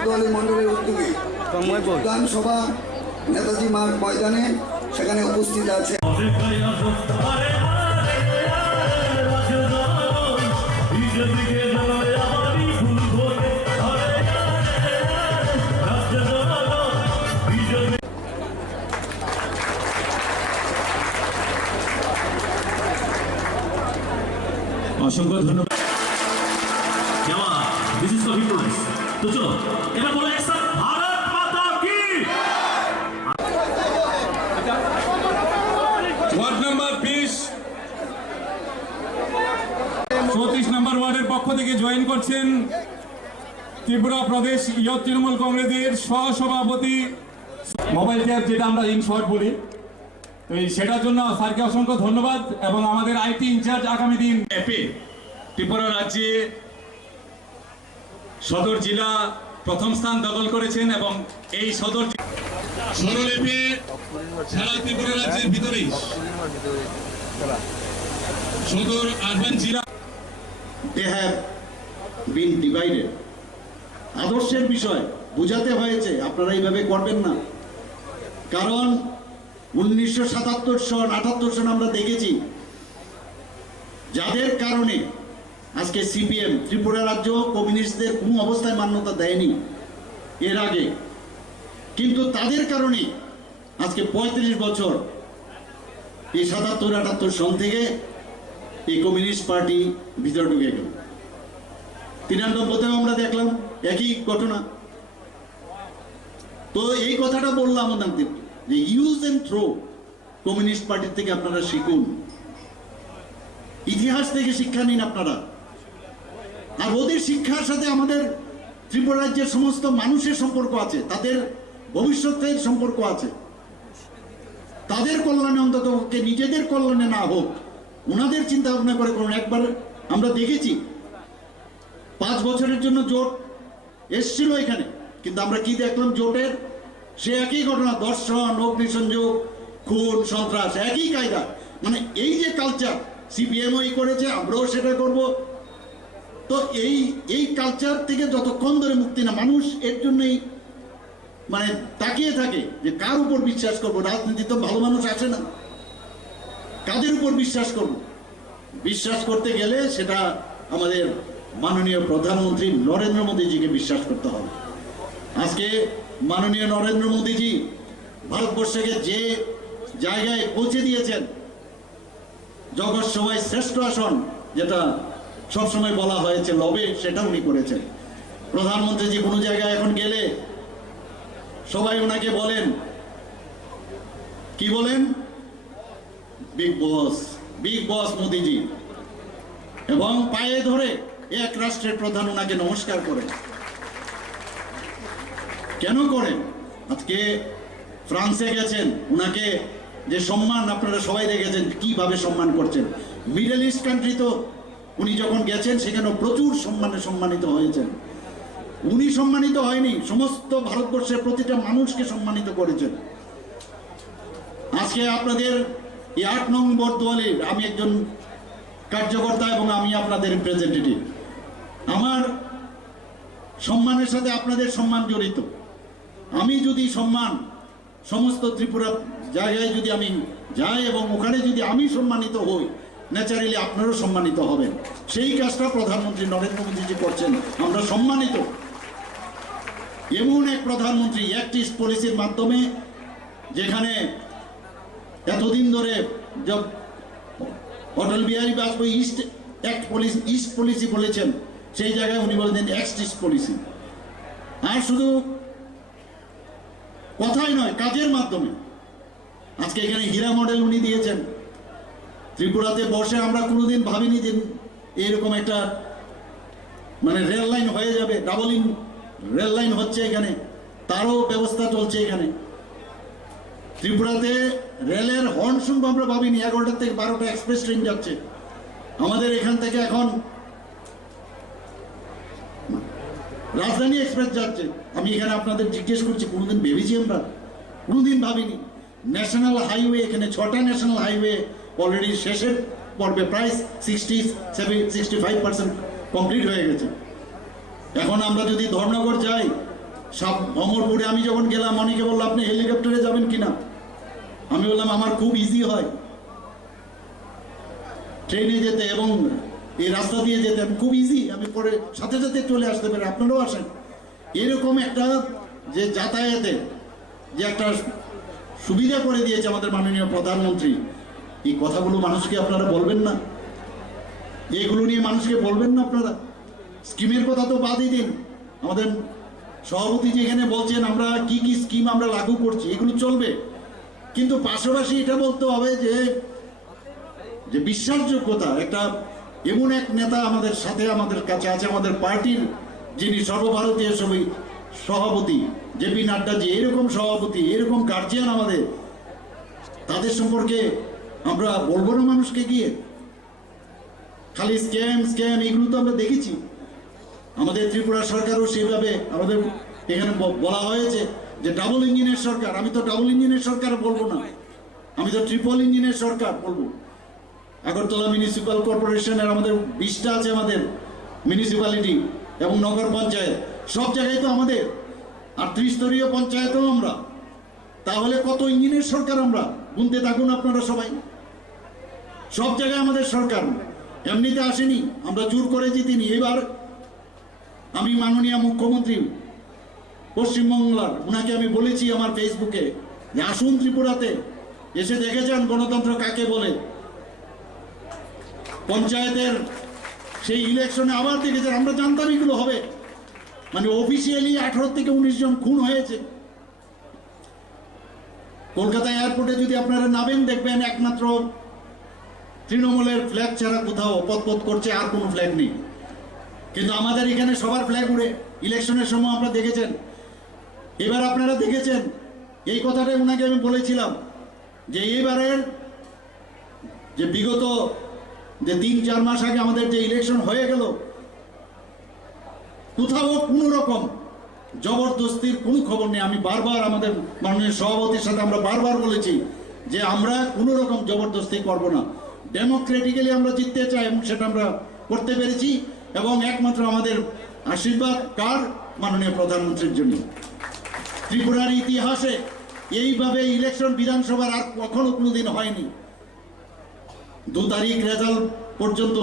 বর্দোয়ালি মণ্ডলের উদ্যোগে গান সভা নেতাজি মাঠ ময়দানে সেখানে উপস্থিত আছে। অসংখ্য ধন্যবাদ। This is for victories. তো চলো এবার বলো একসাথে ভারত মাতা কি। ওয়ার্ড নাম্বার 20 34 নম্বর ওয়ার্ডের পক্ষ থেকে জয়েন করছেন ত্রিপুরা প্রদেশ ইয়ত তৃণমূল কংগ্রেসের সহসভাপতি মোবাইল ট্যাব, যেটা আমরা ইন শর্ট বলি। তো সেটার জন্য স্যারকে অসংখ্য ধন্যবাদ। এবং আমাদের আইটি ইনচার্জ আগামী দিন ত্রিপুরা রাজ্যে সদর জেলা প্রথম স্থান দখল করেছেন এবং এই সদর স্বরলিপি সারা ত্রিপুরা রাজ্যের ভিতরেই সদর আরবান জেলা they have been divided. আদর্শের বিষয় বুঝাতে হয়েছে আপনারা এইভাবে করবেন না, কারণ 1977 সন 78 সন আমরা দেখেছি যাদের কারণে আজকে সিপিএম ত্রিপুরা রাজ্য কমিউনিস্টদের কোনো অবস্থায় মান্যতা দেয়নি এর আগে, কিন্তু তাদের কারণে আজকে 35 বছর এই 77-78 সন থেকে এই কমিউনিস্ট পার্টি ভিতরে ঢুকে গেল। 93-তেও আমরা দেখলাম একই ঘটনা। তো এই কথাটা বললাম আপনাদের যে ইউজ এন্ড থ্রো কমিউনিস্ট পার্টির থেকে আপনারা শিখুন, ইতিহাস থেকে শিক্ষা নিন আপনারা। আর ওদের শিক্ষার সাথে আমাদের ত্রিপুরা রাজ্যের সমস্ত মানুষের সম্পর্ক আছে, তাদের ভবিষ্যতের সম্পর্ক আছে। তাদের কল্যাণে অন্তত নিজেদের কল্যাণে না হোক ওনাদের চিন্তা ভাবনা করে করুন। একবার আমরা দেখেছি 5 বছরের জন্য জোট এসছিল এখানে, কিন্তু আমরা কি দেখলাম জোটের সে একই ঘটনা, দর্শন, অগ্নিসংযোগ, খুন, সন্ত্রাস, একই কায়দা। মানে এই যে কালচার সিপিএমই করেছে, আমরাও সেটা করব। তো এই কালচার থেকে যতক্ষণ ধরে মুক্তি না, মানুষ এর জন্যই মানে তাকিয়ে থাকে যে কার উপর বিশ্বাস করবো। রাজনীতি তো ভালো মানুষ আসে না, কাদের উপর বিশ্বাস করব? বিশ্বাস করতে গেলে সেটা আমাদের মাননীয় প্রধানমন্ত্রী নরেন্দ্র মোদীজিকে বিশ্বাস করতে হবে। আজকে মাননীয় নরেন্দ্র মোদীজি ভারতবর্ষকে যে জায়গায় পৌঁছে দিয়েছেন, জগৎ সভায় শ্রেষ্ঠ আসন যেটা সবসময় বলা হয়েছে লবে, সেটা উনি করেছেন। প্রধানমন্ত্রীজি কোনো জায়গায় এখন গেলে সবাই ওনাকে বলেন, কি বলেন? বিগ বস মোদীজি। এবং পায়ে ধরে এক রাষ্ট্রের প্রধান ওনাকে নমস্কার করেন। কেন করেন? আজকে ফ্রান্সে গেছেন, ওনাকে যে সম্মান আপনারা সবাই দেখেছেন কিভাবে সম্মান করছেন। মিডল ইস্ট কান্ট্রি তো উনি যখন গেছেন সেখানেও প্রচুর সম্মানিত হয়েছেন। উনি সম্মানিত হয়নি, সমস্ত ভারতবর্ষের প্রতিটা মানুষকে সম্মানিত করেছেন। আজকে আপনাদের এই 8 নং বর্দোয়ালির আমি একজন কার্যকর্তা এবং আমি আপনাদের রিপ্রেজেন্টেটিভ। আমার সম্মানের সাথে আপনাদের সম্মান জড়িত। আমি যদি সম্মান সমস্ত ত্রিপুরা জায়গায় যদি আমি যাই এবং ওখানে যদি আমি সম্মানিত হই, ন্যাচারালি আপনারাও সম্মানিত হবেন। সেই কাজটা প্রধানমন্ত্রী নরেন্দ্র মোদীজি করছেন। আমরা সম্মানিত। এমন এক প্রধানমন্ত্রী অ্যাক্টিভ পলিসির মাধ্যমে, যেখানে এতদিন ধরে অটল বিহারী বাজপেয়ী ইস্ট পলিসি বলেছেন, সেই জায়গায় উনি বলেছেন এক্সটিস পলিসি। আর শুধু কথাই নয়, কাজের মাধ্যমে। আজকে এখানে হীরা মডেল উনি দিয়েছেন। ত্রিপুরাতে বসে আমরা কোনোদিন ভাবিনি যে এরকম একটা মানে রেল লাইন হয়ে যাবে। ডাবল ইন রেল লাইন হচ্ছে এখানে, তারও ব্যবস্থা চলছে এখানে। ত্রিপুরাতে রেলের হর্ন শুনবো আমরা ভাবিনি। 11টা থেকে 12টা এক্সপ্রেস ট্রেন যাচ্ছে আমাদের এখান থেকে। এখন রাজধানী এক্সপ্রেস যাচ্ছে। আমি এখানে আপনাদের জিজ্ঞেস করছি, কোনোদিন ভেবেছি আমরা? কোনোদিন ভাবিনি। ন্যাশনাল হাইওয়ে, এখানে 6টা ন্যাশনাল হাইওয়ে অলরেডি শেষের পর্বে, প্রায় 65% কমপ্লিট হয়ে গেছে। এখন আমরা যদি ধর্মনগর যাই, অমরপুরে আমি যখন গেলাম, অনেকে বললো আপনি হেলিকপ্টারে যাবেন কিনা। আমি বললাম আমার খুব ইজি হয় ট্রেনে যেতে, এবং এই রাস্তা দিয়ে যেতে আমি খুব ইজি, আমি পরে সাথে সাথে চলে আসতে পারি, আপনারাও আসেন। এরকম একটা যে যাতায়াতের যে একটা সুবিধা করে দিয়েছে আমাদের মাননীয় প্রধানমন্ত্রী, এই কথাগুলো মানুষকে আপনারা বলবেন না? এগুলো নিয়ে মানুষকে বলবেন না আপনারা? স্কিমের কথা তো বাদই দিন, আমাদের সভাপতি যেখানে বলছেন আমরা কি কি স্কিম আমরা লাগু করছি, এগুলো চলবে, কিন্তু পাশাপাশি এটা বলতে হবে যে বিশ্বাসযোগ্যতা, একটা এমন এক নেতা আমাদের সাথে আমাদের কাছে আছে, আমাদের পার্টির যিনি সর্বভারতীয় সভাপতি জেপি নাড্ডা, যে এরকম সভাপতি, এরকম গার্জিয়ান আমাদের, তাদের সম্পর্কে আমরা বলবো না মানুষকে গিয়ে? খালি স্ক্যাম এগুলো তো আমরা দেখেছি। আমাদের ত্রিপুরা সরকারও সেইভাবে আমাদের এখানে বলা হয়েছে যে ডাবল ইঞ্জিনের সরকার। আমি তো ডাবল ইঞ্জিনের সরকার বলবো না, আমি তো ট্রিপল ইঞ্জিনের সরকার বলবো। আগরতলা মিউনিসিপ্যাল কর্পোরেশনের আমাদের 20টা আছে আমাদের মিউনিসিপ্যালিটি এবং নগর পঞ্চায়েত, সব জায়গায় তো আমাদের, আর ত্রিস্তরীয় পঞ্চায়েতও আমরা। তাহলে কত ইঞ্জিনের সরকার আমরা? গুনতে থাকুন আপনারা সবাই। সব জায়গায় আমাদের সরকার, এমনিতে আসেনি, আমরা জোর করে জিতিনি। এবার আমি মাননীয় মুখ্যমন্ত্রী পশ্চিমবাংলার, ওনাকে আমি বলেছি আমার ফেসবুকে যে আসুন ত্রিপুরাতে, এসে দেখে যান গণতন্ত্র কাকে বলে। পঞ্চায়েতের সেই ইলেকশনে আবার দেখেছেন, আমরা জানতাম এগুলো হবে, মানে অফিসিয়ালি 18 থেকে 19 জন খুন হয়েছে। কলকাতা এয়ারপোর্টে যদি আপনারা নামেন, দেখবেন একমাত্র তৃণমূলের ফ্ল্যাগ ছাড়া কোথাও পথ করছে, আর কোনো ফ্ল্যাগ নেই। কিন্তু আমাদের এখানে সবার ফ্ল্যাগ উড়ে। ইলেকশনের সময় আমরা দেখেছেন, এবার আপনারা দেখেছেন। এই কথাটাই ওনাকে আমি বলেছিলাম যে এইবারের যে বিগত যে 3-4 মাস আগে আমাদের যে ইলেকশন হয়ে গেল, কোথাও কোনো রকম জবরদস্তির কোনো খবর নেই। আমি বারবার আমাদের মাননীয় সভাপতির সাথে আমরা বারবার বলেছি যে আমরা কোনো রকম জবরদস্তি করব না, ডেমোক্রেটিক্যালি আমরা জিততে চাই, এবং সেটা আমরা করতে পেরেছি। এবং একমাত্র আমাদের আশীর্বাদ কার? মাননীয় প্রধানমন্ত্রীর জন্য। ত্রিপুরার ইতিহাসে এইভাবে ইলেকশন বিধানসভার আর কখনো কোনোদিন হয়নি। 2 তারিখ রেজাল্ট পর্যন্ত,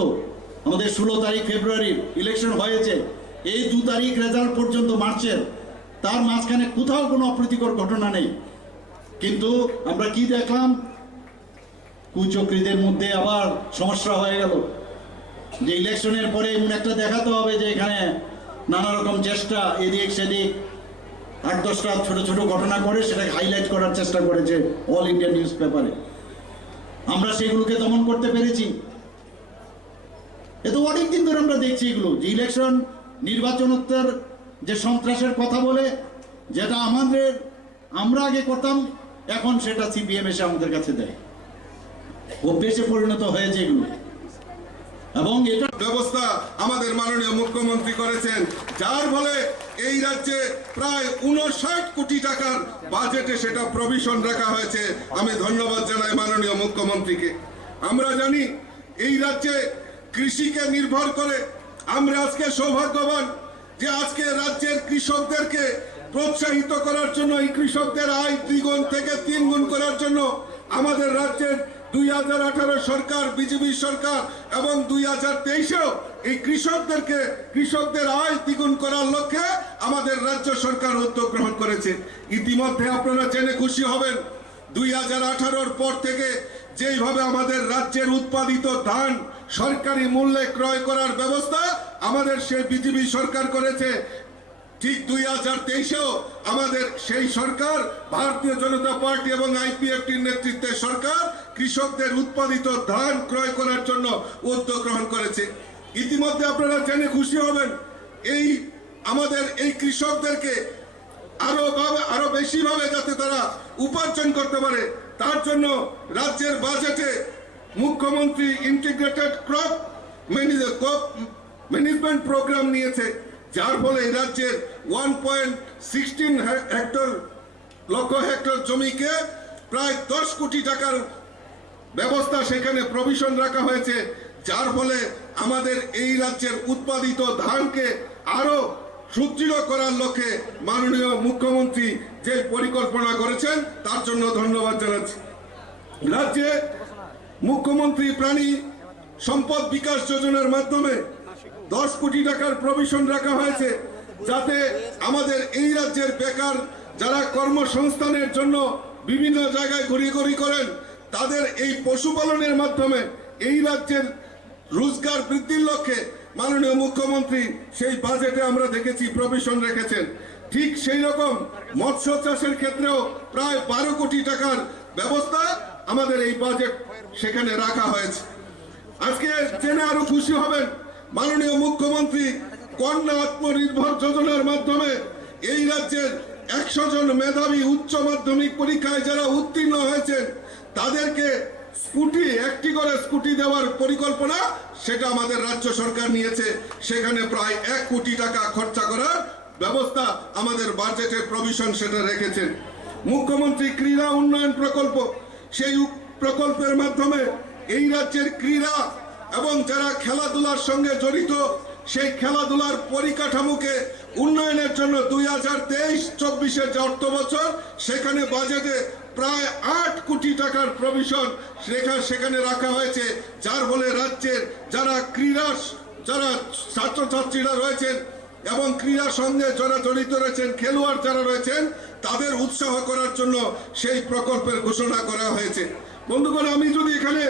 আমাদের 16 তারিখ ফেব্রুয়ারির ইলেকশন হয়েছে, এই 2 তারিখ রেজাল্ট পর্যন্ত মার্চের, তার মাঝখানে কোথাও কোনো অপ্রীতিকর ঘটনা নেই। কিন্তু আমরা কি দেখলাম? কুচক্রীদের মধ্যে আবার সমস্যা হয়ে গেল যে ইলেকশনের পরে এমন একটা দেখাতে হবে যে এখানে নানা রকম চেষ্টা, এদিক সেদিক 8-10টা ছোট ছোট ঘটনা করে সেটাকে হাইলাইট করার চেষ্টা করেছে অল ইন্ডিয়া নিউজ পেপারে। আমরা সেগুলোকে দমন করতে পেরেছি। এ তো অনেকদিন ধরে আমরা দেখছি এগুলো, যে ইলেকশন নির্বাচনোত্তর যে সন্ত্রাসের কথা বলে, যেটা আমরা আগে করতাম, এখন সেটা সিপিএম এসে আমাদের কাছে দেয়। অভ্যেসে পরিণত হয়েছে এগুলো। এবং এটা ব্যবস্থা আমাদের মাননীয় মুখ্যমন্ত্রী করেছেন, যার ফলে এই রাজ্যে প্রায় 59 কোটি টাকার বাজেটে সেটা প্রভিশন রাখা হয়েছে। আমি ধন্যবাদ জানাই মাননীয় মুখ্যমন্ত্রীকে। আমরা জানি এই রাজ্যে কৃষিকে নির্ভর করে, আমরা আজকে সৌভাগ্যবান যে আজকে রাজ্যের কৃষকদেরকে প্রোৎসাহিত করার জন্য, এই কৃষকদের আয় 2 গুণ থেকে 3 গুণ করার জন্য আমাদের রাজ্যের 2018 সরকার, বিজেপি সরকার, এবং 2023-এও এই কৃষকদের আয় দ্বিগুণ করার লক্ষ্যে আমাদের রাজ্য সরকার উদ্যোগ গ্রহণ করেছে। ইতিমধ্যে আপনারা জেনে খুশি হবেন 2018-র পর থেকে যেইভাবে আমাদের রাজ্যের উৎপাদিত ধান সরকারি মূল্যে ক্রয় করার ব্যবস্থা আমাদের সে বিজেপি সরকার করেছে, ঠিক 2023-এও আমাদের সেই সরকার, ভারতীয় জনতা পার্টি এবং আইপিএফটির নেতৃত্বে সরকার কৃষকদের উৎপাদিত ধান ক্রয় করার জন্য উদ্যোগ গ্রহণ করেছে। ইতিমধ্যে আপনারা জেনে খুশি হবেন আমাদের এই কৃষকদেরকে আরো বেশি ভাবে যাতে তারা উপার্জন করতে পারে, তার জন্য রাজ্যের বাজেটে মুখ্যমন্ত্রী ইন্টিগ্রেটেড ক্রপ ম্যানেজমেন্ট প্রোগ্রাম নিয়েছে, যার ফলে এই রাজ্যের 1.16 লক্ষ হেক্টর জমিকে প্রায় 10 কোটি টাকার ব্যবস্থা সেখানে প্রভিশন রাখা হয়েছে, যার ফলে আমাদের এই রাজ্যের উৎপাদিত ধানকে আরো সুদৃঢ় করার লক্ষ্যে মাননীয় মুখ্যমন্ত্রী যে পরিকল্পনা করেছেন তার জন্য ধন্যবাদ জানাচ্ছি। রাজ্যে মুখ্যমন্ত্রী প্রাণী সম্পদ বিকাশ যোজনার মাধ্যমে 10 কোটি টাকার প্রভিশন রাখা হয়েছে, যাতে আমাদের এই রাজ্যের বেকার যারা কর্মসংস্থানের জন্য বিভিন্ন জায়গায় ঘুরি করেন, তাদের এই পশুপালনের মাধ্যমে এই রাজ্যের রোজগার বৃদ্ধির লক্ষ্যে মাননীয় মুখ্যমন্ত্রী সেই বাজেটে আমরা দেখেছি প্রভিশন রেখেছেন। ঠিক সেই রকম মৎস্য চাষের ক্ষেত্রেও প্রায় 12 কোটি টাকার ব্যবস্থা আমাদের এই বাজেট সেখানে রাখা হয়েছে। আজকে জেনে আরো খুশি হবেন, মাননীয় মুখ্যমন্ত্রী কন্যা আত্মনির্ভর যোজনার মাধ্যমে এই রাজ্যের 100 জন মেধাবী উচ্চ মাধ্যমিক পরীক্ষায় যারা উত্তীর্ণ হয়েছেন তাদেরকে একটি করে স্কুটি দেওয়ার পরিকল্পনা সেটা আমাদের রাজ্য সরকার নিয়েছে। সেখানে প্রায় 1 কোটি টাকা খরচা করার ব্যবস্থা আমাদের বাজেটের প্রভিশন সেটা রেখেছেন। মুখ্যমন্ত্রী ক্রীড়া উন্নয়ন প্রকল্প, সেই প্রকল্পের মাধ্যমে এই রাজ্যের ক্রীড়া এবং যারা খেলাধুলার সঙ্গে জড়িত সেই খেলাধুলার পরিকাঠামোকে উন্নয়নের জন্য 2023-24 যে অর্থ বছর সেখানে বাজেটে প্রায় 8 কোটি টাকার প্রভিশন সেখানে রাখা হয়েছে, যার ফলে রাজ্যের যারা যারা ছাত্রছাত্রীরা রয়েছেন এবং ক্রীড়ার সঙ্গে যারা জড়িত রয়েছেন, খেলোয়াড় যারা রয়েছেন, তাদের উৎসাহ করার জন্য সেই প্রকল্পের ঘোষণা করা হয়েছে। বন্ধুগণ, আমি যদি এখানে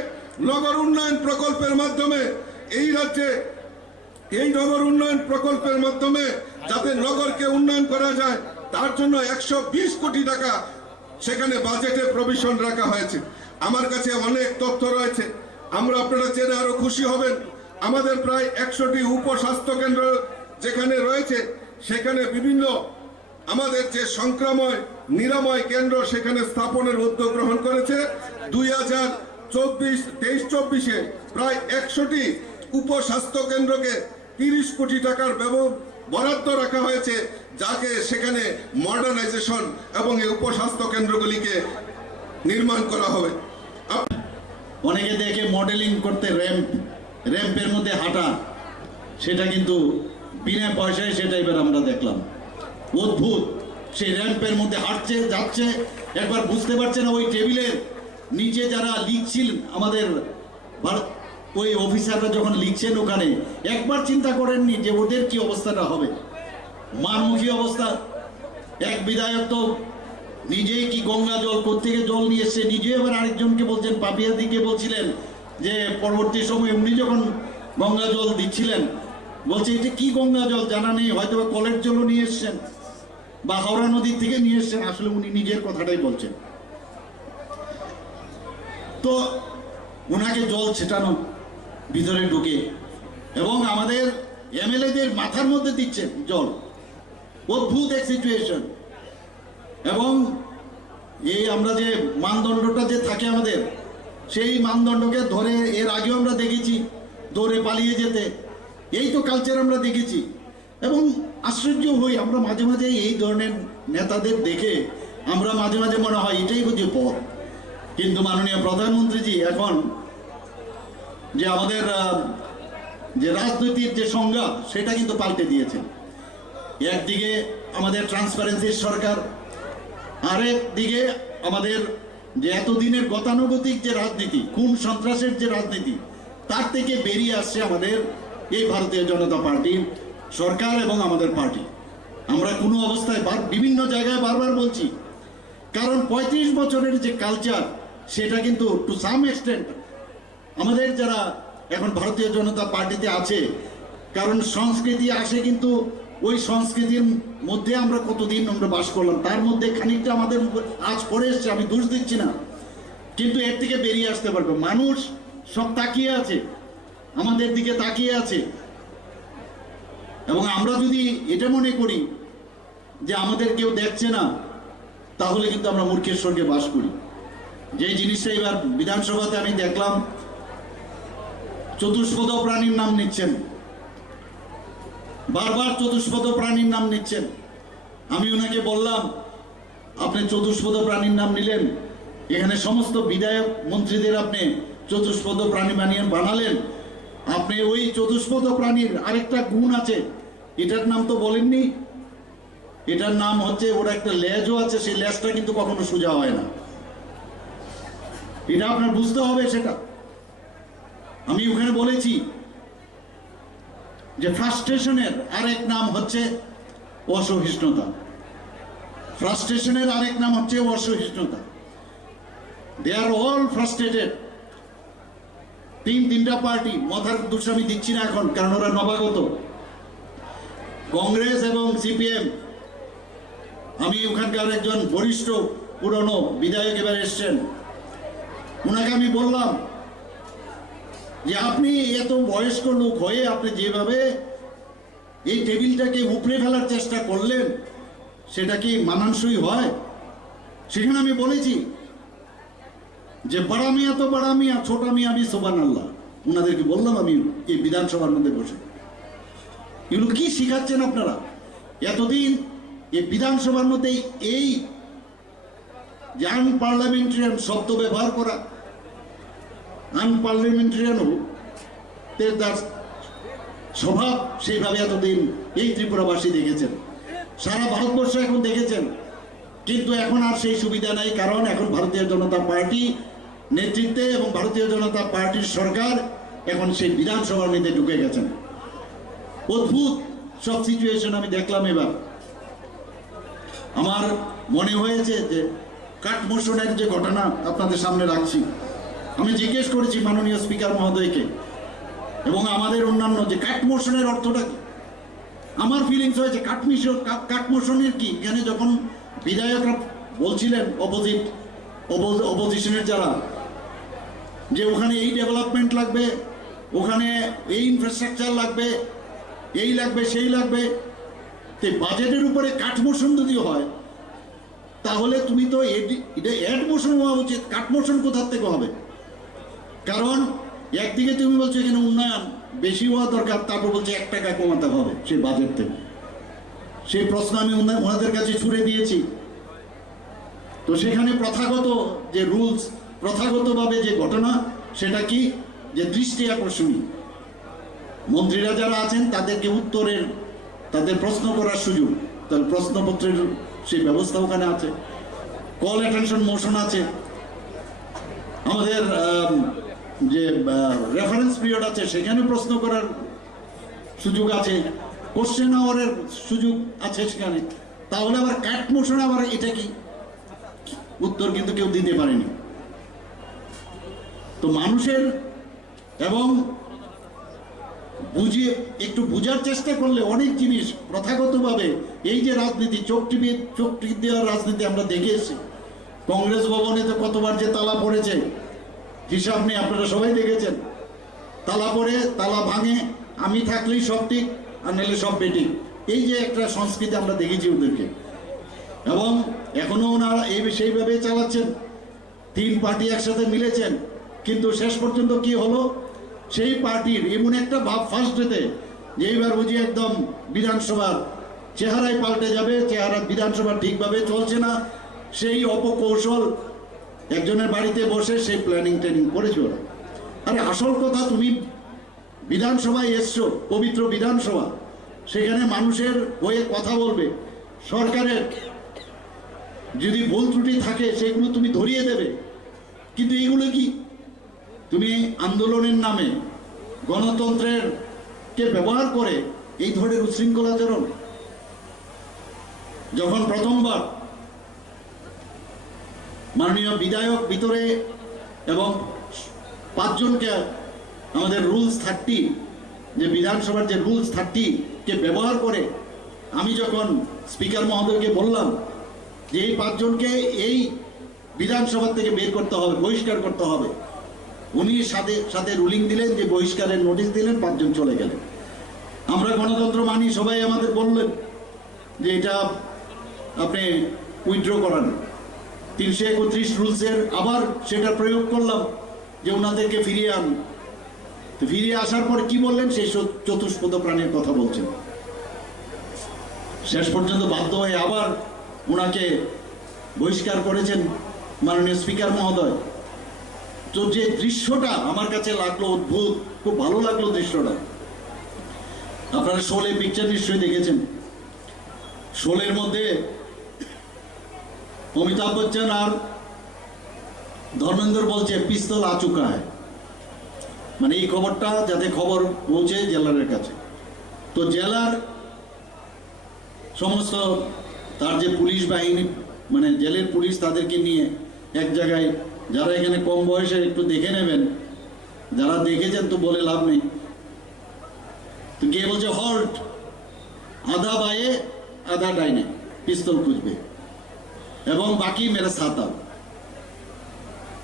নগর উন্নয়ন প্রকল্পের মাধ্যমে এই রাজ্যে এই নগর উন্নয়ন প্রকল্পের মাধ্যমে যাতে নগরকে উন্নয়ন করা যায় তার জন্য 120 কোটি টাকা সেখানে বাজেটে প্রভিশন রাখা হয়েছে। আমার কাছে অনেক তথ্য রয়েছে, আপনারা জেনে আরো খুশি হবেন। আমাদের প্রায় 100টি উপস্বাস্থ্য কেন্দ্র যেখানে রয়েছে সেখানে বিভিন্ন আমাদের যে সংক্রাময় নিরাময় কেন্দ্র সেখানে স্থাপনের উদ্যোগ গ্রহণ করেছে। 2023-24 প্রায় 100টি উপস্বাস্থ্য কেন্দ্রকে 30 কোটি টাকার বরাদ্দ রাখা হয়েছে, যাকে সেখানে মডার্নাইজেশন এবং এই উপস্বাস্থ্য কেন্দ্রগুলিকে নির্মাণ করা হবে। অনেকে দেখে মডেলিং করতে র্যাম্পের মধ্যে হাঁটা, সেটা কিন্তু বিনা পয়সায় সেটা এবার আমরা দেখলাম। অদ্ভুত, সেই র্যাম্পের মধ্যে হাঁটছে যাচ্ছে, একবার বুঝতে পারছে না ওই টেবিলের নিচে যারা লিখছিলেন আমাদের ওই অফিসাররা যখন লিখছেন ওখানে একবার চিন্তা করেননি যে ওদের কি অবস্থাটা হবে, মারমুখী অবস্থা। এক বিধায়ক তো নিজেই কি গঙ্গা জল কোত্থেকে জল নিয়ে এসছে, নিজে এবার আরেকজনকে বলছেন, পাপিয়াদিকে বলছিলেন যে পরবর্তী সময়ে উনি যখন গঙ্গা জল দিচ্ছিলেন বলছে এটা কি গঙ্গা জল জানা নেই, হয়তো বা কলের জলও নিয়ে এসছেন বা হাওড়া নদীর থেকে নিয়ে এসছেন, আসলে উনি নিজের কথাটাই বলছেন। তো ওনাকে জল ছেটানো ভিতরে ঢুকে এবং আমাদের এমএলএদের মাথার মধ্যে দিচ্ছেন জল। অদ্ভুত এক সিচুয়েশন। এবং এই আমরা যে মানদণ্ডটা যে থাকে আমাদের, সেই মানদণ্ডকে ধরে এর আগেও আমরা দেখেছি দৌড়ে পালিয়ে যেতে, এই তো কালচার আমরা দেখেছি। এবং আশ্চর্য হই আমরা মাঝে মাঝে এই ধরনের নেতাদের দেখে, আমরা মাঝে মাঝে মনে হয় এটাই বুঝি পথ। কিন্তু মাননীয় প্রধানমন্ত্রীজি এখন যে আমাদের যে রাজনীতির যে সংজ্ঞা সেটা কিন্তু পাল্টে দিয়েছেন। একদিকে আমাদের ট্রান্সপারেন্সির সরকার, আরেক দিকে আমাদের যে এতদিনের গতানুগতিক যে রাজনীতি, খুন সন্ত্রাসের যে রাজনীতি, তার থেকে বেরিয়ে আসছে আমাদের এই ভারতীয় জনতা পার্টির সরকার এবং আমাদের পার্টি। আমরা কোনো অবস্থায় বিভিন্ন জায়গায় বারবার বলছি, কারণ 35 বছরের যে কালচার সেটা কিন্তু টু সাম এক্সটেন্ট আমাদের যারা এখন ভারতীয় জনতা পার্টিতে আছে, কারণ সংস্কৃতি আসে কিন্তু ওই সংস্কৃতির মধ্যে আমরা কতদিন আমরা বাস করলাম, তার মধ্যে খানিকটা আমাদের আজ পড়ে এসছে, আমি দোষ দিচ্ছি না, কিন্তু এর থেকে বেরিয়ে আসতে পারবো। মানুষ সব তাকিয়ে আছে, আমাদের দিকে তাকিয়ে আছে, এবং আমরা যদি এটা মনে করি যে আমাদের কেউ দেখছে না, তাহলে কিন্তু আমরা মূর্খের সঙ্গে বাস করি। যে জিনিসটা এবার বিধানসভাতে আমি দেখলাম, চতুষ্পদ প্রাণীর নাম নিচ্ছেন, বারবার চতুষ্পদ প্রাণীর নাম নিচ্ছেন। আমি ওনাকে বললাম, আপনি চতুষ্পদ প্রাণীর নাম নিলেন, এখানে সমস্ত বিধায়ক মন্ত্রীদের আপনি চতুষ্পদ প্রাণী বানালেন, আপনি ওই চতুষ্পদ প্রাণীর আরেকটা গুণ আছে, এটার নাম তো বলেননি। এটার নাম হচ্ছে, ওর একটা লেজও আছে, সেই লেজটা কিন্তু কখনো সোজা হয় না। এটা আপনার বুঝতে হবে। সেটা আমি ওখানে বলেছি যে ফ্রাস্ট্রেশনের আরেক নাম হচ্ছে অসহিষ্ণুতা। ফ্রাস্ট্রেশনের আরেক নাম হচ্ছে অসহিষ্ণুতা। দে আর অল ফ্রাস্ট্রেটেড। তিনটা পার্টি, মাথার দোষ আমি দিচ্ছি না এখন, কারণ ওরা নবাগত। কংগ্রেস এবং সিপিএম, আমি ওখানকার একজন বরিষ্ঠ পুরনো বিধায়ক এবার এসছেন, ওনাকে আমি বললাম যে আপনি এত বয়স্ক লোক হয়ে আপনি যেভাবে এই টেবিলটাকে উপড়ে ফেলার চেষ্টা করলেন, সেটা কি মানানসই হয়? সেখানে আমি বলেছি যে বড়া মিয়া তো বড়া মিয়া, ছোটা মিয়া আমি সুবহানাল্লাহ। ওনাদেরকে বললাম আমি এই বিধানসভার মধ্যে বসে, এগুলো কি শিখাচ্ছেন আপনারা? এতদিন এই বিধানসভার মধ্যে এই যে আনপার্লামেন্টারিয়ান শব্দ ব্যবহার করা, আনপার্লামেন্টারিয়ানও তার স্বভাব সেইভাবে এতদিন এই ত্রিপুরাবাসী দেখেছেন, সারা ভারতবর্ষ এখন দেখেছেন। কিন্তু এখন আর সেই সুবিধা নাই, কারণ এখন ভারতীয় জনতা পার্টি নেতৃত্বে এবং ভারতীয় জনতা পার্টির সরকার এখন সেই বিধানসভার মধ্যে ঢুকে গেছেন। অদ্ভুত সব সিচুয়েশন আমি দেখলাম। এবার আমার মনে হয়েছে যে কাঠমোষণের যে ঘটনা আপনাদের সামনে রাখছি, আমি জিজ্ঞেস করেছি মাননীয় স্পিকার মহোদয়কে এবং আমাদের অন্যান্য যে কাঠমোষণের অর্থটা কি। আমার ফিলিংস হয়েছে কাঠমোষণের কি, এখানে যখন বিধায়করা বলছিলেন অপোজিশনের যারা, যে ওখানে এই ডেভেলপমেন্ট লাগবে, ওখানে এই ইনফ্রাস্ট্রাকচার লাগবে, এই লাগবে সেই লাগবে, তো বাজেটের উপরে কাঠমোষণ যদি হয় তাহলে তুমি তো এটা অ্যাডমোশন হওয়া উচিত। কাঠমোষণ কোথার থেকে হবে? কারণ একদিকে তুমি বলছো এখানে উন্নয়ন বেশি হওয়া দরকার, তারপর বলছে 1 টাকা কমাতে হবে সেই বাজেট থেকে। সেই প্রশ্ন আমি ওনাদের কাছে ছুড়ে দিয়েছি। তো সেখানে প্রথাগত যে রুলস, প্রথাগতভাবে যে ঘটনা, সেটা কি, যে দৃষ্টি আকর্ষণী মন্ত্রীরা যারা আছেন তাদেরকে উত্তরের, তাদের প্রশ্ন করার সুযোগ, তার প্রশ্নপত্রের সেই ব্যবস্থা ওখানে আছে, কল অ্যাটেনশন মোশন আছে, আমাদের যে রেফারেন্স পিরিয়ড আছে সেখানে প্রশ্ন করার সুযোগ আছে, কোশ্চেন আওয়ারের সুযোগ আছে সেখানে। তাহলে আবার কাট মোশন, আবার এটা কি? উত্তর কিন্তু কেউ দিতে পারেনি। তো মানুষের এবং বুঝিয়ে একটু বোঝার চেষ্টা করলে অনেক জিনিস প্রথাগতভাবে এই যে রাজনীতি, চোখ টিপ দেওয়ার রাজনীতি আমরা দেখে এসেছি। কংগ্রেস ভবনে তো কতবার যে তালা পড়েছে হিসাব নেই, আপনারা সবাই দেখেছেন। তালা পড়ে, তালা ভাঙে, আমি থাকলেই সব ঠিক আর নাহলে সব বেঠিক, এই যে একটা সংস্কৃতি আমরা দেখেছি ওদেরকে। এবং এখনো ওনারা সেইভাবে চালাচ্ছেন। 3 পার্টি একসাথে মিলেছেন, কিন্তু শেষ পর্যন্ত কি হলো, সেই পার্টির এমন একটা ভাব ফার্স্ট ডেতে যে এইবার বুঝি একদম বিধানসভার চেহারাই পাল্টে যাবে, চেহারা বিধানসভা ঠিকভাবে চলছে না, সেই অপকৌশল একজনের বাড়িতে বসে সেই প্ল্যানিং ট্রেনিং করেছে ওরা। আরে আসল কথা, তুমি বিধানসভায় এসছো, পবিত্র বিধানসভা, সেখানে মানুষের হয়ে কথা বলবে, সরকারের যদি ভুল ত্রুটি থাকে সেগুলো তুমি ধরিয়ে দেবে। কিন্তু এইগুলো কি, তুমি আন্দোলনের নামে গণতন্ত্রের কে ব্যবহার করে এই ধরনের উচ্ছৃঙ্খল আচরণ। যখন প্রথমবার মাননীয় বিধায়ক ভিতরে এবং 5 জনকে আমাদের রুলস 30, যে বিধানসভার যে রুলস 30 কে ব্যবহার করে, আমি যখন স্পিকার মহোদয়কে বললাম যে এই 5 জনকে এই বিধানসভা থেকে বের করতে হবে, বহিষ্কার করতে হবে, উনি সাথে সাথে রুলিং দিলেন, যে বহিষ্কারের নোটিশ দিলেন, 5 জন চলে গেলেন। আমরা গণতন্ত্র মানি, সবাই আমাদের বললেন যে এটা আপনি উইথড্র করান। 331 রুলসের আবার সেটা প্রয়োগ করলাম যে ওনাদেরকে ফিরিয়ে আন। তো ফিরিয়ে আসার পর কি বললেন, সেই চতুষ্পদ প্রাণীর কথা বলছেন। শেষ পর্যন্ত বাধ্য হয়ে আবার ওনাকে বহিষ্কার করেছেন মাননীয় স্পিকার মহোদয়। তো যে দৃশ্যটা আমার কাছে লাগলো অদ্ভুত, খুব ভালো লাগলো দৃশ্যটা। আপনারা শোলে পিকচার নিশ্চয়ই দেখেছেন। শোলের মধ্যে অমিতাভ বচ্চন আর ধর্মেন্দ্র বলছে পিস্তল আ চুকা হয়, মানে এই খবরটা যাতে খবর পৌঁছে জেলারের কাছে। তো জেলার সমস্ত তার যে পুলিশ বাহিনী, মানে জেলের পুলিশ, তাদেরকে নিয়ে এক জায়গায়, যারা এখানে কম বয়সের একটু দেখে নেবেন, যারা দেখেছেন তো বলে লাভ নেই। তো কে বলছে হল্ট, আধা বায়ে আধা ডাইনে পিস্তল খুঁজবে এবং বাকি মেরে সাতাও।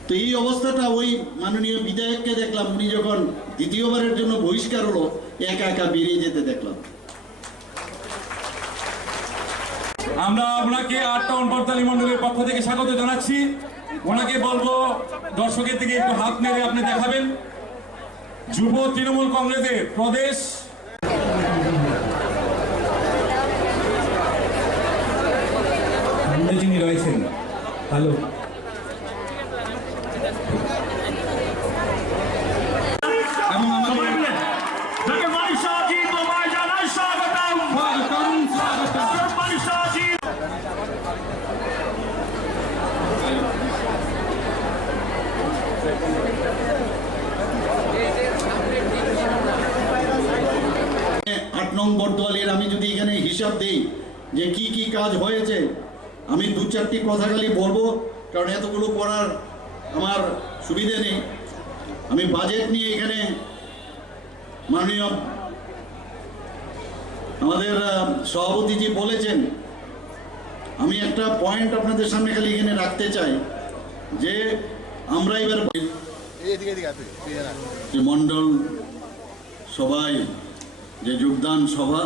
তো এই অবস্থাটা ওই মাননীয় বিধায়ককে দেখলাম, উনি যখন দ্বিতীয়বারের জন্য বহিষ্কার হলো, একা একা বেরিয়ে যেতে দেখলাম। আমরা ওনাকে 8 টাউন বর্তালী মন্ডলের পক্ষ থেকে স্বাগত জানাচ্ছি। ওনাকে বলবো দর্শকের দিকে একটু হাত নেড়ে আপনি দেখাবেন। যুব তৃণমূল কংগ্রেসের প্রদেশ যিনি রয়েছেন, হ্যালো, এবং সবাই মিলে ডক্টর মানিক শাহজি তোমায় জানাই স্বাগতম। ডক্টর মানিক শাহজি আট নং বর্তোয়ালির আমি যদি এখানে হিসাব দিই যে কি কি কাজ হয়েছে, আমি 2-4টি কথা খালি বলবো, কারণ এতগুলো পড়ার আমার সুবিধে নেই। আমি বাজেট নিয়ে এখানে মাননীয় আমাদের সভাপতিজি বলেছেন, আমি একটা পয়েন্ট আপনাদের সামনে খালি এখানে রাখতে চাই যে আমরা এবার যে মণ্ডল সবাই যে যোগদান সভা,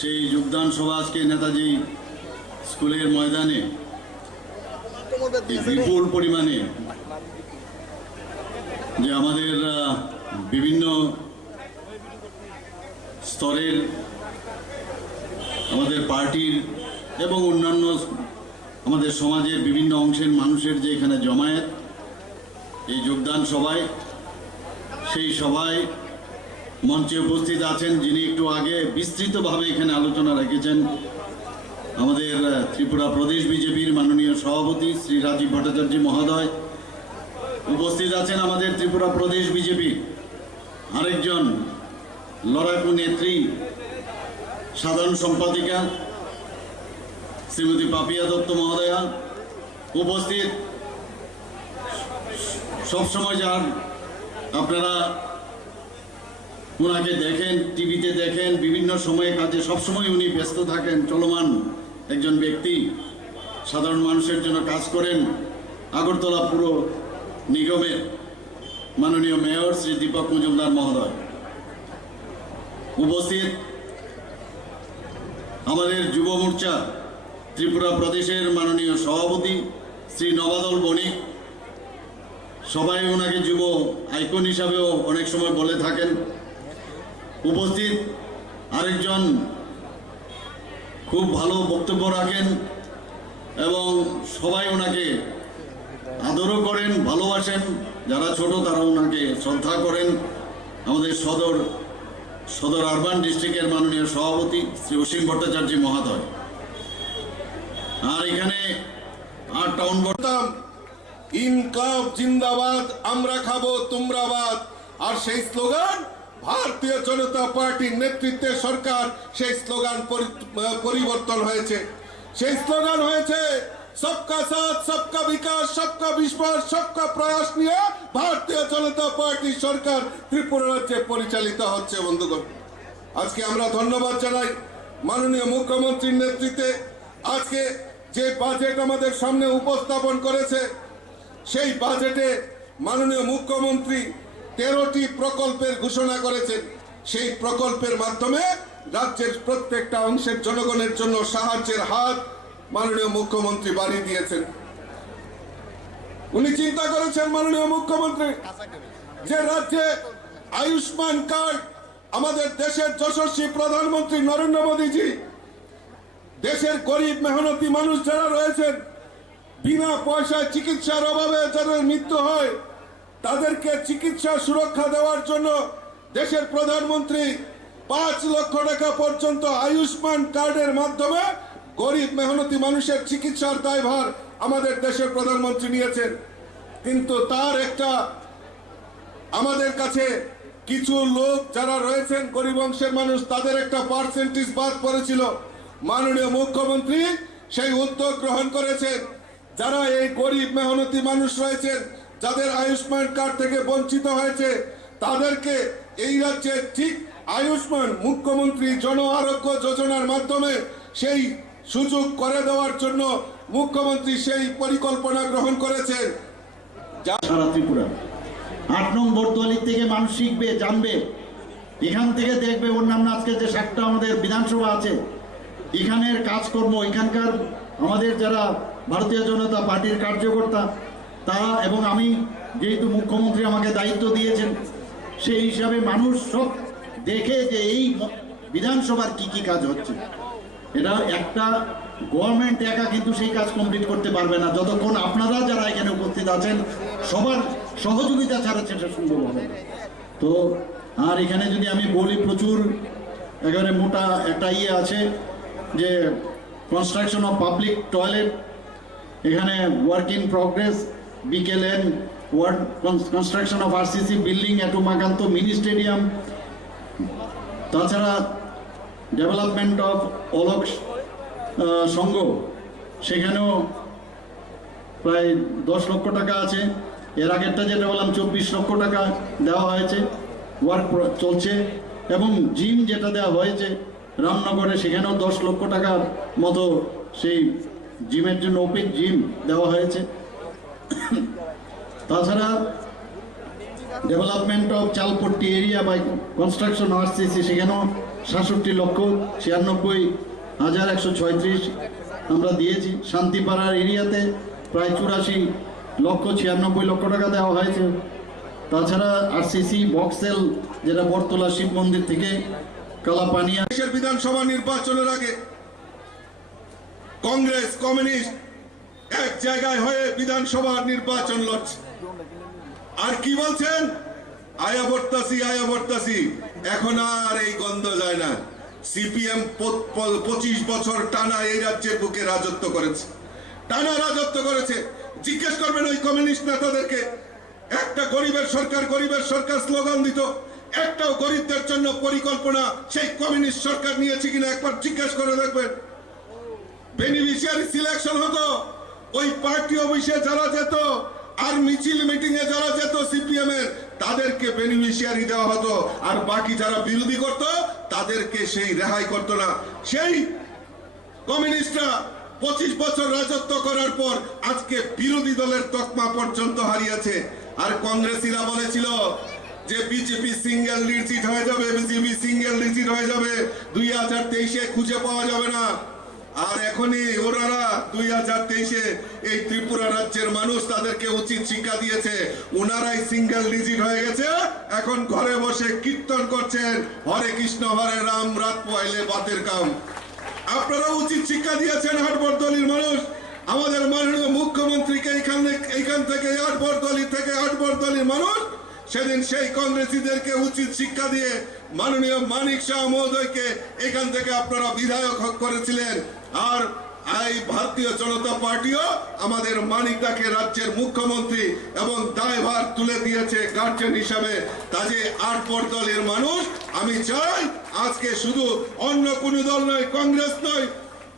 সেই যোগদান সভা আজকে নেতাজি স্কুলের ময়দানে বিপুল পরিমাণে যে আমাদের বিভিন্ন স্তরের আমাদের পার্টির এবং অন্যান্য আমাদের সমাজের বিভিন্ন অংশের মানুষের যে এখানে জমায়েত, এই যোগদান সভায়, সেই সভায় মঞ্চে উপস্থিত আছেন যিনি একটু আগে বিস্তৃতভাবে এখানে আলোচনা রেখেছেন, আমাদের ত্রিপুরা প্রদেশ বিজেপির মাননীয় সভাপতি শ্রী রাজীব ভট্টাচার্য মহোদয়। উপস্থিত আছেন আমাদের ত্রিপুরা প্রদেশ বিজেপির আরেকজন লড়াকু নেত্রী, সাধারণ সম্পাদিকা শ্রীমতী পাপিয়া দত্ত মহোদয়া। উপস্থিত সবসময় যার আপনারা ওনাকে দেখেন, টিভিতে দেখেন, বিভিন্ন সময়ে কাজে সবসময় উনি ব্যস্ত থাকেন, চলমান একজন ব্যক্তি, সাধারণ মানুষের জন্য কাজ করেন, আগরতলা পুর নিগমের মাননীয় মেয়র শ্রী দীপক মজুমদার মহোদয়। উপস্থিত আমাদের যুব মোর্চা ত্রিপুরা প্রদেশের মাননীয় সভাপতি শ্রী নবাদল বণিক, সবাই ওনাকে যুব আইকন হিসাবেও অনেক সময় বলে থাকেন। উপস্থিত আরেকজন খুব ভালো বক্তব্য রাখেন এবং সবাই ওনাকে আদরও করেন, ভালোবাসেন, যারা ছোট তারা ওনাকে শ্রদ্ধা করেন, আমাদের সদর আরবান ডিস্ট্রিক্টের মাননীয় সভাপতি শ্রী অসীম ভট্টাচার্য মহোদয়। আর এখানে 8 টাউন ইনকলাব জিন্দাবাদ, আমরা খাবো তোমরা বাদ। আর সেই স্লোগান ভারতীয় জনতা পার্টির নেতৃত্বে সরকার সেই স্লোগান পরিবর্তন হয়েছে। সেই স্লোগান হয়েছে সবকা সাথ, সবকা বিকাশ, সবকা বিশ্বাস, সবকা প্রয়াস নিয়ে ভারতীয় জনতা পার্টি সরকার ত্রিপুরা রাজ্যে পরিচালিত হচ্ছে। বন্ধুগণ, আজকে আমরা ধন্যবাদ জানাই মাননীয় মুখ্যমন্ত্রীর নেতৃত্বে। আজকে যে বাজেট আমাদের সামনে উপস্থাপন করেছে, সেই বাজেটে মাননীয় মুখ্যমন্ত্রী 13টি প্রকল্পের ঘোষণা করেছেন। সেই প্রকল্পের মাধ্যমে রাজ্যের প্রত্যেকটা অংশের জনগণের জন্য সাহায্যের হাত মাননীয় মুখ্যমন্ত্রী বাড়িয়ে দিয়েছেন। উনি চিন্তা করেছেন মাননীয় মুখ্যমন্ত্রী যে রাজ্যে আয়ুষ্মান কার্ড, আমাদের দেশের যশস্বী প্রধানমন্ত্রী নরেন্দ্র মোদীজি দেশের গরিব মেহনতি মানুষ যারা রয়েছেন, বিনা পয়সায় চিকিৎসার অভাবে যাদের মৃত্যু হয়, তাদেরকে চিকিৎসা সুরক্ষা দেওয়ার জন্য দেশের প্রধানমন্ত্রী 5 লক্ষ টাকা পর্যন্ত আয়ুষ্মান কার্ডের মাধ্যমে গরিব মেহনতি মানুষের চিকিৎসার দায়ভার আমাদের দেশের প্রধানমন্ত্রী নিয়েছেন। কিন্তু তার একটা আমাদের কাছে কিছু লোক যারা রয়েছেন গরিব অংশের মানুষ, তাদের একটা পার্সেন্টেজ বাদ পড়েছিল। মাননীয় মুখ্যমন্ত্রী সেই উদ্যোগ গ্রহণ করেছেন। যারা এই গরিব মেহনতি মানুষ রয়েছেন, যাদের আয়ুষ্মান কার্ড থেকে বঞ্চিত হয়েছে, তাদেরকে এই রাজ্যে ঠিক আয়ুষ্মান মুখ্যমন্ত্রী জন আরোগ্য যোজনার মাধ্যমে সেই সুযোগ করে দেওয়ার জন্য মুখ্যমন্ত্রী সেই পরিকল্পনা গ্রহণ করেছেন। সারা ত্রিপুরা 8 নং বর্তমালী থেকে মানুষ শিখবে, জানবে, এখান থেকে দেখবে অন্যান্য আজকে যে 7টা আমাদের বিধানসভা আছে, এখানের কাজকর্ম, এখানকার আমাদের যারা ভারতীয় জনতা পার্টির কার্যকর্তা তারা এবং আমি, যেহেতু মুখ্যমন্ত্রী আমাকে দায়িত্ব দিয়েছেন, সেই হিসাবে মানুষ সব দেখে যে এই বিধানসভার কি কি কাজ হচ্ছে। এটা একটা গভর্নমেন্ট একা কিন্তু সেই কাজ কমপ্লিট করতে পারবে না, যতক্ষণ আপনারা যারা এখানে উপস্থিত আছেন সবার সহযোগিতা ছাড়া সেটা সম্ভব হবে না। তো আর এখানে যদি আমি বলি, প্রচুর একেবারে মোটা একটা আছে যে কনস্ট্রাকশন অফ পাবলিক টয়লেট, এখানে work in progress, BKLN ward, construction of RCC building at Umakanta mini stadium, তাছাড়া ডেভেলপমেন্ট অফ অলক সংঘ, সেখানেও প্রায় 10 লক্ষ টাকা আছে। এর আগেরটা যেটা বললাম 24 লক্ষ টাকা দেওয়া হয়েছে, ওয়ার্ক চলছে। এবং জিম যেটা দেওয়া হয়েছে রামনগরে, সেখানেও 10 লক্ষ টাকার মতো সেই জিমের জন্য ওপেন জিম দেওয়া হয়েছে। তাছাড়া development of Chalpatti area by construction RCC, সেখানেও 67,96,136 আমরা দিয়েছি। শান্তিপাড়ার এরিয়াতে প্রায় 84,96,96 লক্ষ টাকা দেওয়া হয়েছে। তাছাড়া আরসিসি বক্সেল, যেটা বটতলা শিব মন্দির থেকে কালাপানিয়া। দেশের বিধানসভা নির্বাচনের আগে কংগ্রেস কমিউনিস্ট এক জায়গায় হয়ে বিধানসভা নির্বাচন লড়ছে, আর কি বলছেন, আয়া বর্তাসি। এখন আর এই গন্ধ যায় না। সিপিএম 25 বছর টানা এই রাজ্যের বুকে রাজত্ব করেছে, টানা রাজত্ব করেছে। জিজ্ঞেস করবেন ওই কমিউনিস্ট নেতাদেরকে, একটা গরিবের সরকার স্লোগান দিত, একটাও গরিবদের জন্য পরিকল্পনা সেই কমিউনিস্ট সরকার নিয়েছে কিনা একবার জিজ্ঞেস করে দেখবেন। বেনিফিশিয়ারি সিলেকশন হতো, ওই পার্টি অফিসে যারা যেত আর মিছিল মিটিং এ যারা যেত সিপিএম এর, তাদেরকে বেনিফিশিয়ারি দেওয়া হতো, আর বাকি যারা বিরোধী করত তাদেরকে সেই রেহাই করতো না। সেই কমিউনিস্টরা 25 বছর রাজত্ব করার পর আজকে বিরোধী দলের তকমা পর্যন্ত হারিয়েছে। আর কংগ্রেসীরা বলেছিল যে বিজেপি সিঙ্গেল ডিজিট হয়ে যাবে, 2023-এ খুঁজে পাওয়া যাবে না। আর এখনই ওনারা 2023-এ এই ত্রিপুরা রাজ্যের মানুষ তাদেরকে উচিত শিক্ষা দিয়েছে, ওনারাই সিঙ্গেল ডিজিট হয়ে গেছে। এখন ঘরে বসে কীর্তন করছেন, হরে কৃষ্ণ হরে রাম, রাত পোয়াইলে বাতের কাম। আপনারা উচিত শিক্ষা দিয়েছেন হাটবরদলির মানুষ। আমাদের মাননীয় মুখ্যমন্ত্রীকে এইখান থেকে আটবরদলির মানুষ সেদিন সেই কংগ্রেসীদেরকে উচিত শিক্ষা দিয়ে মাননীয় মানিক শাহ মহোদয়কে এখান থেকে আপনারা বিধায়ক করেছিলেন। আর এই ভারতীয় জনতা পার্টিও আমাদের মানিকদাকে রাজ্যের মুখ্যমন্ত্রী এবং দায়ভার তুলে দিয়েছে গার্জেন হিসাবে। কাজে আটবরদলির মানুষ, আমি চাই আজকে শুধু অন্য কোন দল নয়, কংগ্রেস নয়,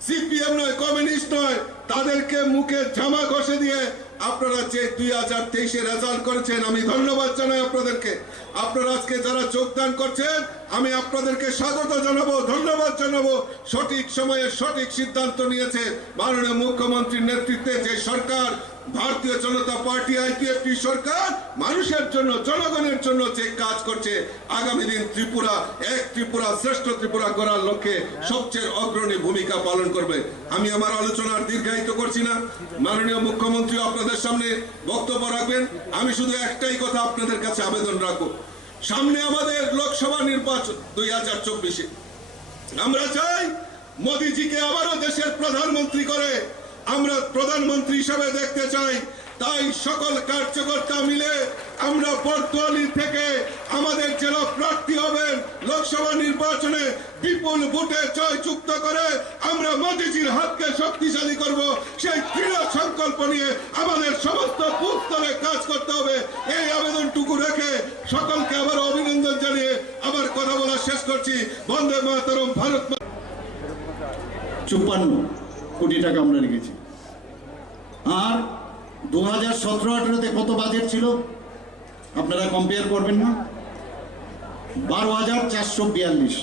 সিপিএম নয়, কমিউনিস্ট নয়, তাদেরকে মুখে জামা ঘষে দিয়ে আপনারা যে 2023-এ রেজাল্ট করেছেন, আমি ধন্যবাদ জানাই আপনাদেরকে। আপনারা আজকে যারা যোগদান করছেন, আমি আপনাদেরকে স্বাগত জানাবো, ধন্যবাদ জানাবো। সঠিক সময়ে সঠিক সিদ্ধান্ত নিয়েছে মাননীয় মুখ্যমন্ত্রীর নেতৃত্বে যে সরকার, ভারতীয় জনতা পার্টি আইপিএফটি সরকার, মানুষের জন্য, জনগণের জন্য যে কাজ করছে, আগামী দিন ত্রিপুরা শ্রেষ্ঠ ত্রিপুরা গড়ার লক্ষ্যে সবচেয়ে অগ্রণী ভূমিকা পালন করবে। আমি আমার আলোচনার দীর্ঘায়িত করছি না, মাননীয় মুখ্যমন্ত্রী আপনাদের সামনে বক্তব্য রাখবেন। আমি শুধু একটাই কথা আপনাদের কাছে আবেদন রাখবো, সামনে আমাদের লোকসভা নির্বাচন 2024-এ। আমরা চাই মোদিজিকে আবারও দেশের প্রধানমন্ত্রী করে, আমরা প্রধানমন্ত্রী হিসাবে দেখতে চাই। তাই সকল কার্যকর্তা মিলে আমরা বর্তমানী থেকে আমাদের জেলা প্রার্থী হবেন লোকসভা নির্বাচনে বিপুল ভোটে জয়যুক্ত করে আমরা মোদিজির হাতকে শক্তিশালী করব, সেই দৃঢ় সংকল্প নিয়ে আমাদের সমস্ত বুথ স্তরে কাজ করতে হবে। এই আবেদনটুকু রেখে সকলকে আবার অভিনন্দন জানিয়ে আবার কথা বলা শেষ করছি। বন্দে মাতরম, ভারত। 54 কোটি টাকা আমরা রেখেছি। আর 2017-18-তে কত বাজেট ছিল আপনারা কম্পেয়ার করবেন না? 12,442।